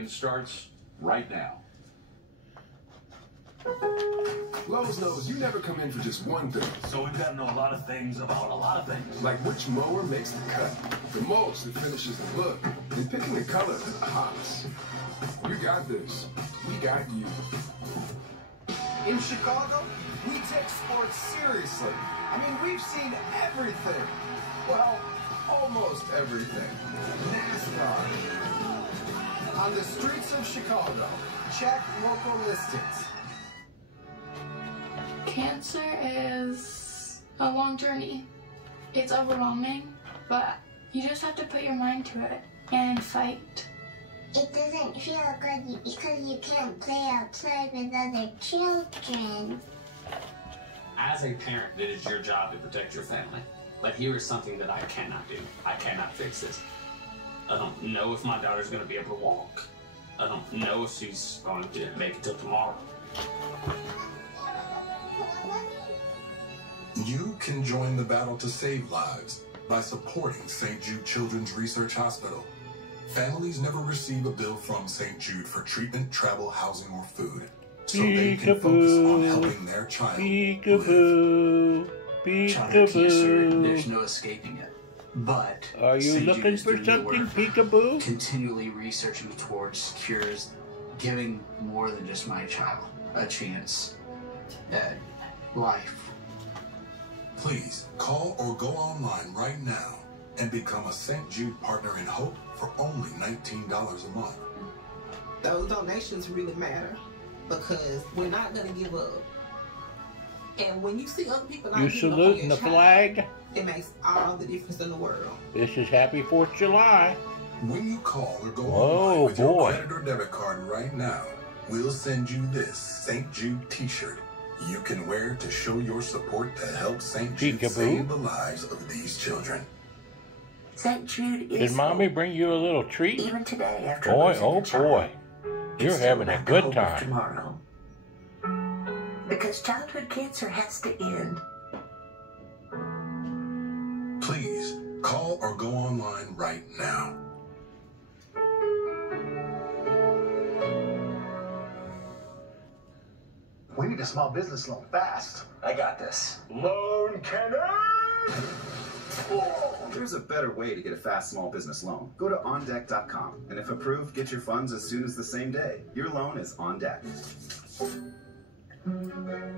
starts right now. Lowe's knows you never come in for just one thing. So we've got to know a lot of things about a lot of things. Like which mower makes the cut, the mulch that finishes the look, and picking the color that pops. You got this. We got you. In Chicago, we take sports seriously. I mean, we've seen everything. Well, almost everything. NASCAR. On the streets of Chicago, check local listings. Cancer is a long journey. It's overwhelming, but you just have to put your mind to it and fight. It doesn't feel good because you can't play outside with other children. As a parent, it is your job to protect your family. But here is something that I cannot do. I cannot fix this. I don't know if my daughter's going to be able to walk. I don't know if she's going to make it till tomorrow. You can join the battle to save lives by supporting St. Jude Children's Research Hospital. Families never receive a bill from St. Jude for treatment, travel, housing, or food. So they can focus on helping their child Peekaboo. Child cancer, there's no escaping it. But are you St. looking Jude's for doing something, the work, Peekaboo? continually researching towards cures, giving more than just my child a chance at life. Please call or go online right now and become a St. Jude Partner in Hope for only $19 a month. Those donations really matter because we're not going to give up. And when you see other people not You giving up on saluting your the child, flag? it makes all the difference in the world. This is Happy 4th of July. When you call or go Oh, online with your boy. credit or debit card right now, we'll send you this St. Jude t-shirt you can wear to show your support to help St. Jude Peekaboo. save the lives of these children. St. Jude is Did Mommy hope, bring you a little treat? even today after Boy, losing oh a child. boy. You're It's having still a not good the hope of time. tomorrow. Because childhood cancer has to end. Please call or go online right now. We need a small business loan fast. I got this. Loan cannon! There's a better way to get a fast small business loan. Go to ondeck.com, and if approved, get your funds as soon as the same day. Your loan is on deck.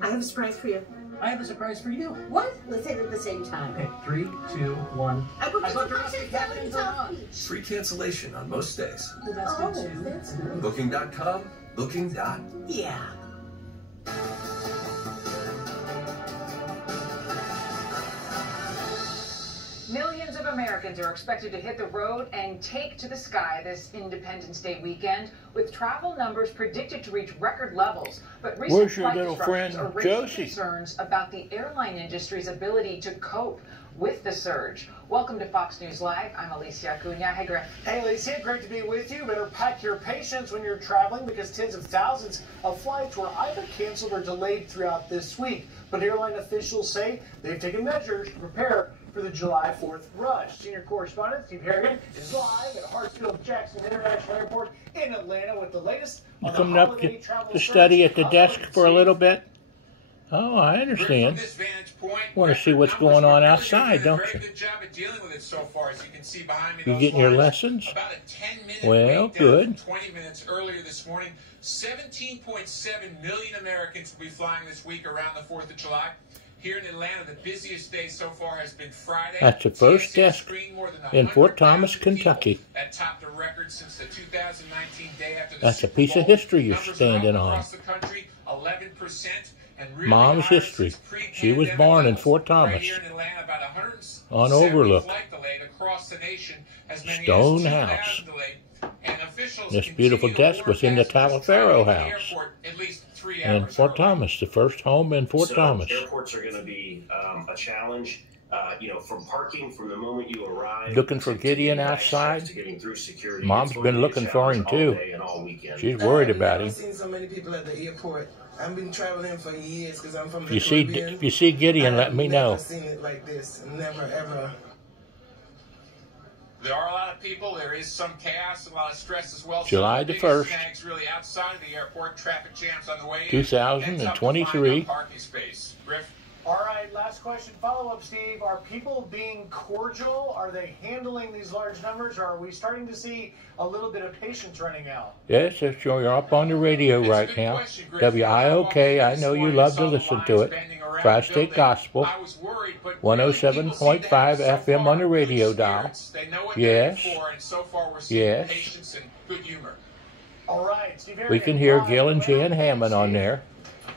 I have a surprise for you. I have a surprise for you. What? Let's say it at the same time. Okay, 3, 2, 1. I booked your deposit at South Beach. Free cancellation on most days. Well, that's good too. That's good. Booking.com, booking. Yeah. Millions of Americans are expected to hit the road and take to the sky this Independence Day weekend, with travel numbers predicted to reach record levels. But recent Where's your flight little friend, disruptions are raising Josie? concerns about the airline industry's ability to cope with the surge. Welcome to Fox News Live. I'm Alicia Acuna. Hey, Griff. Hey, Alicia, great to be with you. Better pack your patience when you're traveling because tens of thousands of flights were either canceled or delayed throughout this week. But airline officials say they've taken measures to prepare for the July 4th rush. Senior correspondent Steve Harrigan is live at Hartsfield-Jackson International Airport in Atlanta with the latest You on the coming up holiday to travel study surge. at the desk for a little bit? Oh, I understand. Want to see what's going on outside, don't you? You getting your lessons? Well, good. 20 minutes earlier this morning, 17.7 million Americans will be flying this week around the 4th of July. Here in Atlanta, the busiest day so far has been Friday. That's the first desk in Fort Thomas, Kentucky. That topped a record since the 2019 day after the That's a Super piece of Bowl. history you're Numbers standing are up on. across the country, 11%, and really Mom's higher history. since She was pre-pandemic born in levels. Fort Right Thomas here in Atlanta, about 170 on Overlook. flight delayed across the nation, as many Stone as 2,000 House. delayed. And officials This beautiful continue to desk warn was in the passengers Talifero traveling to the house airport at least 3 in hours Fort early. Thomas, the first home in Fort Thomas. Airports are going to be a challenge. From parking from the moment you arrive. Looking for Gideon outside? To getting through security. Mom's It's going been to be a looking for him challenge all too. day and all weekend. She's worried about him. I've seen so many people at the airport. I've been traveling for years because I'm from the If you see Gideon, let me know. I've never seen it like this. Never ever. There are a lot of people. There is some chaos and a lot of stress as well. July the 1st, snags really outside of the airport. Traffic jams on the way 2023. Parking space. Griff? All right, last question. Follow-up, Steve. Are people being cordial? Are they handling these large numbers? Or are we starting to see a little bit of patience running out? Yes, you're up on the radio right now. WIOK, I know you love to listen to it. Tri-State Gospel, 107.5 FM on the radio dial. Yes. Yes. All right, Steve, we can hear Gil and Jan Hammond on there.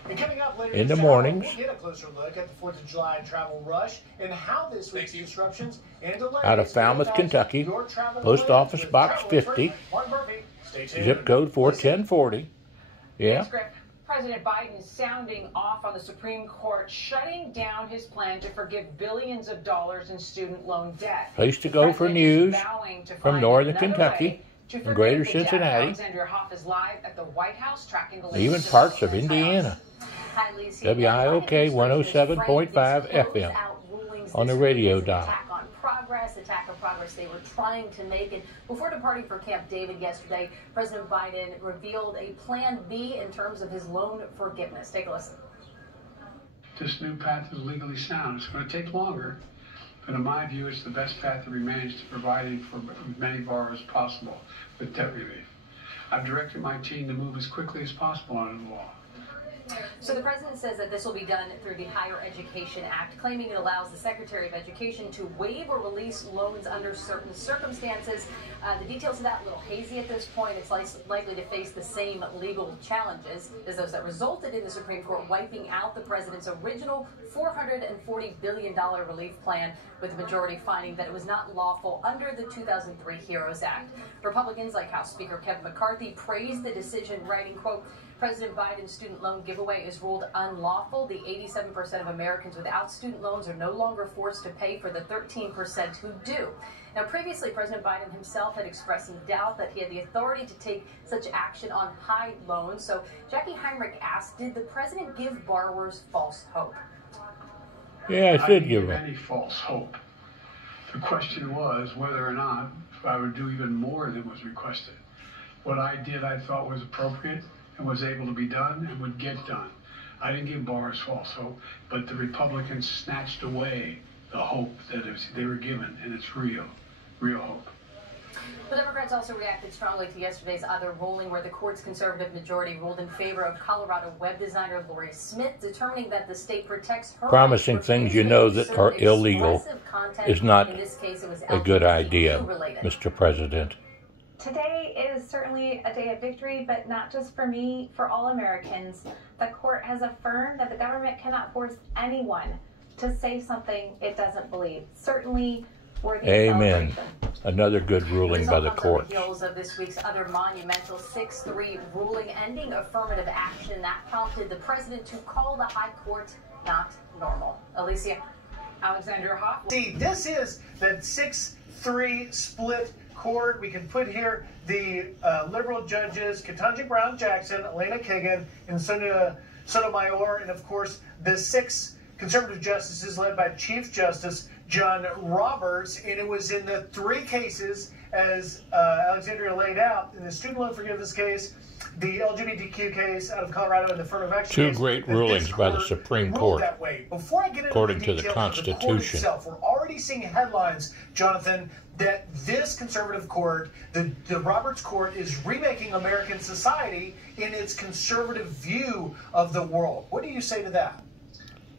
And coming up later in the this mornings. Hour, we'll get a closer look at the 4th of July travel rush and how this week's disruptions and delays out of Falmouth, Kentucky, Post Office Box 50, zip code 41040. Yeah. President Biden sounding off on the Supreme Court, shutting down his plan to forgive billions of dollars in student loan debt. Place to go for news from Northern Kentucky and Greater Cincinnati, Alexandria Hoff is live at the White House, tracking the even parts of Indiana. WIOK 107.5 FM on the radio dial. Attack on progress they were trying to make. And before departing for Camp David yesterday, President Biden revealed a plan B in terms of his loan forgiveness. Take a listen. This new path is legally sound. It's going to take longer, but in my view, it's the best path that remains to providing for as many borrowers as possible with debt relief. I've directed my team to move as quickly as possible under the law. So the president says that this will be done through the Higher Education Act, claiming it allows the Secretary of Education to waive or release loans under certain circumstances. The details of that are a little hazy at this point. It's likely to face the same legal challenges as those that resulted in the Supreme Court wiping out the president's original $440 billion relief plan, with the majority finding that it was not lawful under the 2003 HEROES Act. Republicans like House Speaker Kevin McCarthy praised the decision, writing, quote, President Biden's student loan giveaway is ruled unlawful. The 87% of Americans without student loans are no longer forced to pay for the 13% who do. Now, previously, President Biden himself had expressed some doubt that he had the authority to take such action on high loans. So Jackie Heinrich asked, did the president give borrowers false hope? Yeah, I did give them any false hope. The question was whether or not I would do even more than was requested. What I did, I thought was appropriate and was able to be done and would get done. I didn't give borrowers false hope, but the Republicans snatched away the hope that they were given, and it's real hope. The Democrats also reacted strongly to yesterday's other ruling, where the court's conservative majority ruled in favor of Colorado web designer Lori Smith, determining that the state protects her promising things you know that are illegal is not a good idea, Mr. President. Today is certainly a day of victory, but not just for me, for all Americans. The court has affirmed that the government cannot force anyone to say something it doesn't believe. Certainly worthy of Amen. Another good ruling by the court. On the heels of this week's other monumental 6-3 ruling ending affirmative action that prompted the president to call the high court not normal. Alicia. Alexandria Hoff. See, this is that 6-3 split court. We can put here the liberal judges, Ketanji Brown Jackson, Elena Kagan, and Sonia Sotomayor, and of course the 6 conservative justices led by Chief Justice John Roberts. And it was in the 3 cases, as Alexandria laid out, in the student loan forgiveness case, the LGBTQ case out of Colorado, and the affirmative action case. 2 great rulings by the Supreme Court, that way. Before I get into according the to the details Constitution. of the court itself, we're already seeing headlines, Jonathan, that this conservative court, the Roberts Court, is remaking American society in its conservative view of the world. What do you say to that?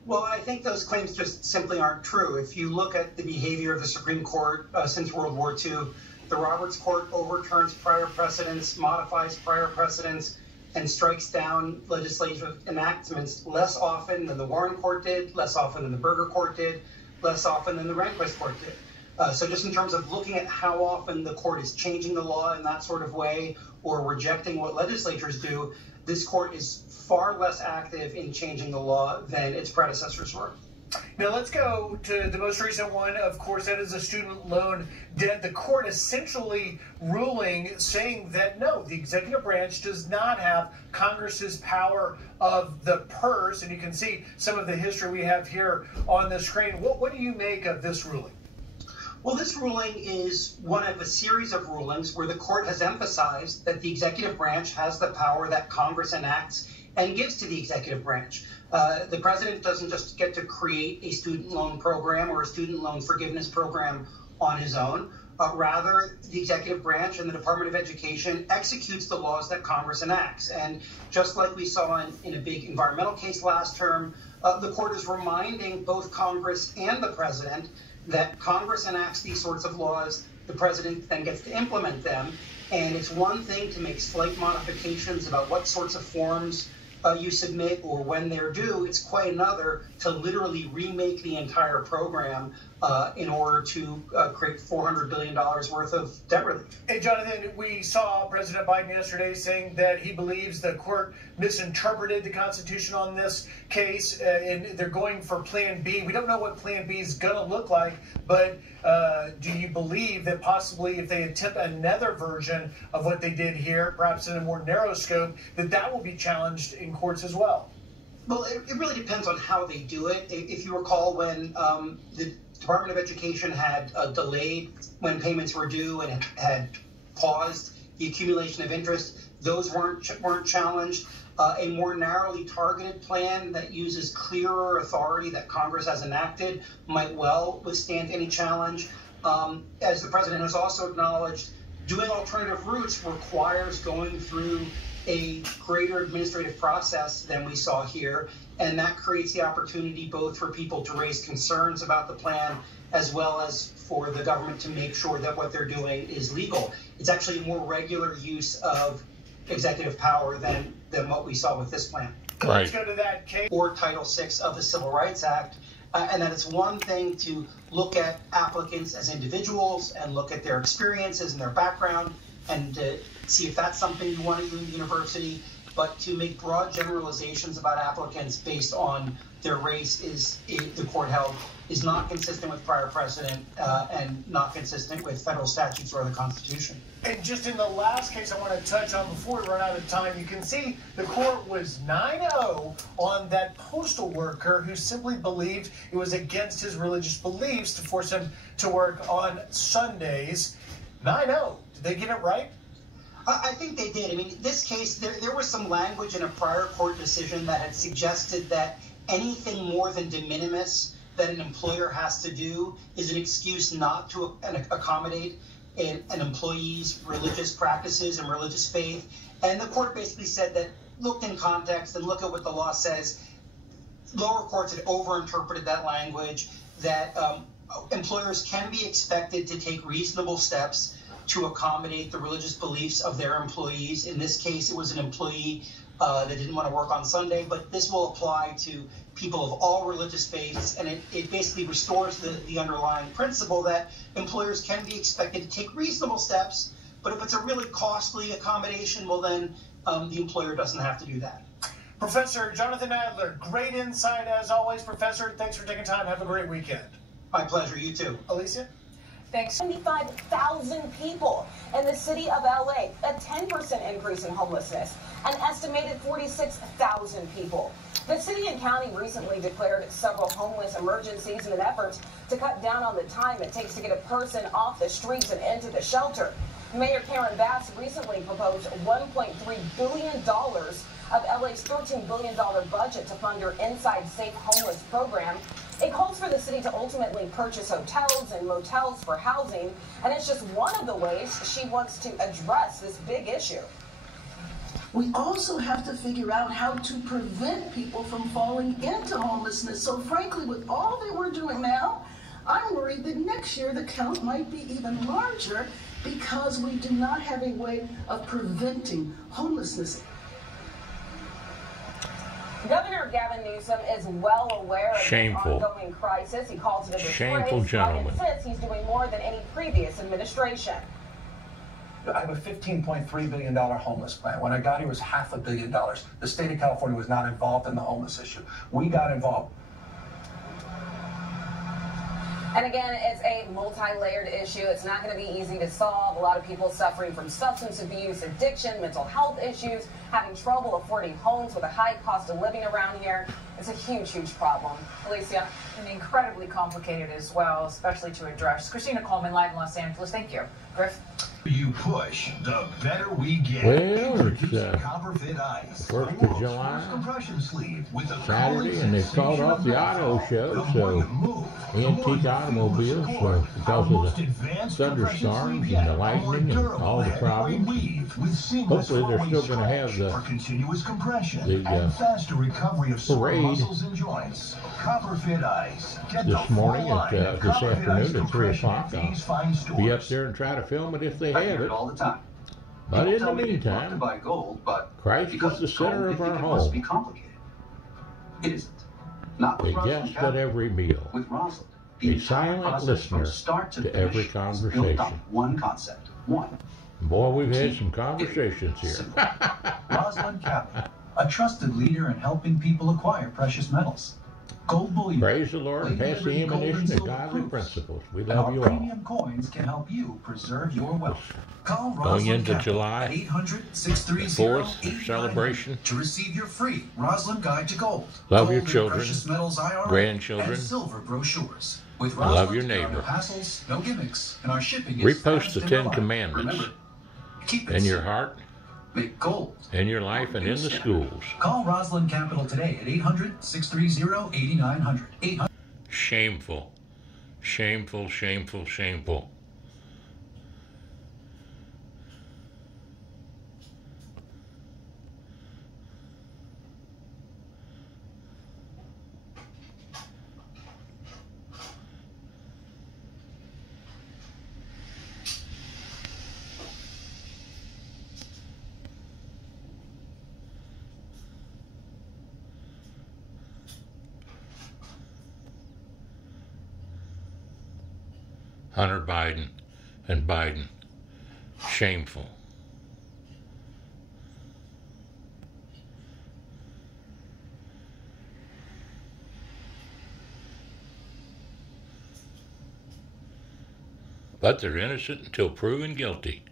Well, I think those claims just simply aren't true. If you look at the behavior of the Supreme Court since World War II, the Roberts Court overturns prior precedents, modifies prior precedents, and strikes down legislative enactments less often than the Warren Court did, less often than the Berger Court did, less often than the Rehnquist Court did. So just in terms of looking at how often the court is changing the law in that sort of way or rejecting what legislatures do, this court is far less active in changing the law than its predecessors were. Now let's go to the most recent one. Of course, that is a student loan debt. The court essentially ruling, saying that no, the executive branch does not have Congress's power of the purse. And you can see some of the history we have here on the screen. What do you make of this ruling? Well, this ruling is one of a series of rulings where the court has emphasized that the executive branch has the power that Congress enacts and gives to the executive branch. The president doesn't just get to create a student loan program or a student loan forgiveness program on his own. Rather, the executive branch and the Department of Education executes the laws that Congress enacts. And just like we saw in a big environmental case last term, the court is reminding both Congress and the president that Congress enacts these sorts of laws, the president then gets to implement them. And it's one thing to make slight modifications about what sorts of forms you submit or when they're due. It's quite another to literally remake the entire program in order to create $400 billion worth of debt relief. Hey, Jonathan, we saw President Biden yesterday saying that he believes the court misinterpreted the Constitution on this case, and they're going for Plan B. We don't know what Plan B is going to look like, but do you believe that possibly if they attempt another version of what they did here, perhaps in a more narrow scope, that will be challenged in courts as well? Well, it really depends on how they do it. If you recall when the Department of Education had delayed when payments were due and had paused the accumulation of interest, those weren't challenged. A more narrowly targeted plan that uses clearer authority that Congress has enacted might well withstand any challenge. As the president has also acknowledged, doing alternative routes requires going through a greater administrative process than we saw here, and that creates the opportunity both for people to raise concerns about the plan as well as for the government to make sure that what they're doing is legal. It's actually a more regular use of executive power than what we saw with this plan. Right. Let's go to that case. Or Title VI of the Civil Rights Act, and that it's one thing to look at applicants as individuals and look at their experiences and their background and see if that's something you want to do in the university, but to make broad generalizations about applicants based on their race the court held, is not consistent with prior precedent and not consistent with federal statutes or the Constitution. And just in the last case I want to touch on before we run out of time, you can see the court was 9-0 on that postal worker who simply believed it was against his religious beliefs to force him to work on Sundays. 9-0. Did they get it right? I think they did. I mean, this case, there was some language in a prior court decision that had suggested that anything more than de minimis that an employer has to do is an excuse not to accommodate an employee's religious practices and religious faith. And the court basically said that, looked in context and look at what the law says. Lower courts had overinterpreted that language, that employers can be expected to take reasonable steps to accommodate the religious beliefs of their employees. In this case, it was an employee that didn't want to work on Sunday, but this will apply to people of all religious faiths, and it basically restores the underlying principle that employers can be expected to take reasonable steps, but if it's a really costly accommodation, well then the employer doesn't have to do that. Professor Jonathan Adler, great insight as always, Professor. Thanks for taking time. Have a great weekend. My pleasure. You too. Alicia? Thanks. 75,000 people in the city of LA, a 10% increase in homelessness, an estimated 46,000 people. The city and county recently declared several homeless emergencies in an effort to cut down on the time it takes to get a person off the streets and into the shelter. Mayor Karen Bass recently proposed $1.3 billion of LA's $13 billion budget to fund her Inside Safe Homeless program. It calls for the city to ultimately purchase hotels and motels for housing, and it's just one of the ways she wants to address this big issue. We also have to figure out how to prevent people from falling into homelessness. So frankly, with all that we're doing now, I'm worried that next year the count might be even larger because we do not have a way of preventing homelessness. Governor Gavin Newsom is well aware of the ongoing crisis. He calls it a disgrace. Shameful gentleman. And insists he's doing more than any previous administration. I have a $15.3 billion homeless plan. When I got here, it was $500 million. The state of California was not involved in the homeless issue. We got involved. And again, it's a multi-layered issue. It's not going to be easy to solve. A lot of people suffering from substance abuse, addiction, mental health issues, having trouble affording homes with a high cost of living around here. It's a huge, huge problem. Alicia? And incredibly complicated as well, especially to address. Christina Coleman, live in Los Angeles. Thank you. Griff? You push, the better we get. Well, it's Copperfit Ice, 1st of July, compression sleeve with a Saturday, and they've called off the auto show, so antique automobiles, so because of the thunderstorms and the lightning and all the problems. Hopefully they're still going to have the parade this morning, this afternoon at 3 o'clock. I'll be up there and try to film it if they have it. But in the meantime, Christ is the center of our home. It isn't. Not with A guest at every meal. With Rosalind. A silent listener to every conversation. One concept. One. Boy, we've had some conversations here. Rosalind Capital, a trusted leader in helping people acquire precious metals. Gold bullion. Praise the Lord and pass the ammunition of godly principles. We love you all. Premium coins can help you preserve your wealth. Call Going into Capital July at 800-630-8900 4th celebration. to receive your free Rosalind Guide to Gold. Love Gold your and children, precious metals IRA, grandchildren. and silver brochures. With I love your Rosalind, there are no neighbor. hassles, no gimmicks, and our shipping is Repost fast the and 10 reliable. Commandments Remember, keep it in your simple. heart, Make gold. in your life, and in the schools. Call Rosalind Capital today at 800-630-8900. 800. Shameful. Shameful, shameful, shameful. Hunter Biden and Biden. Shameful. But they're innocent until proven guilty.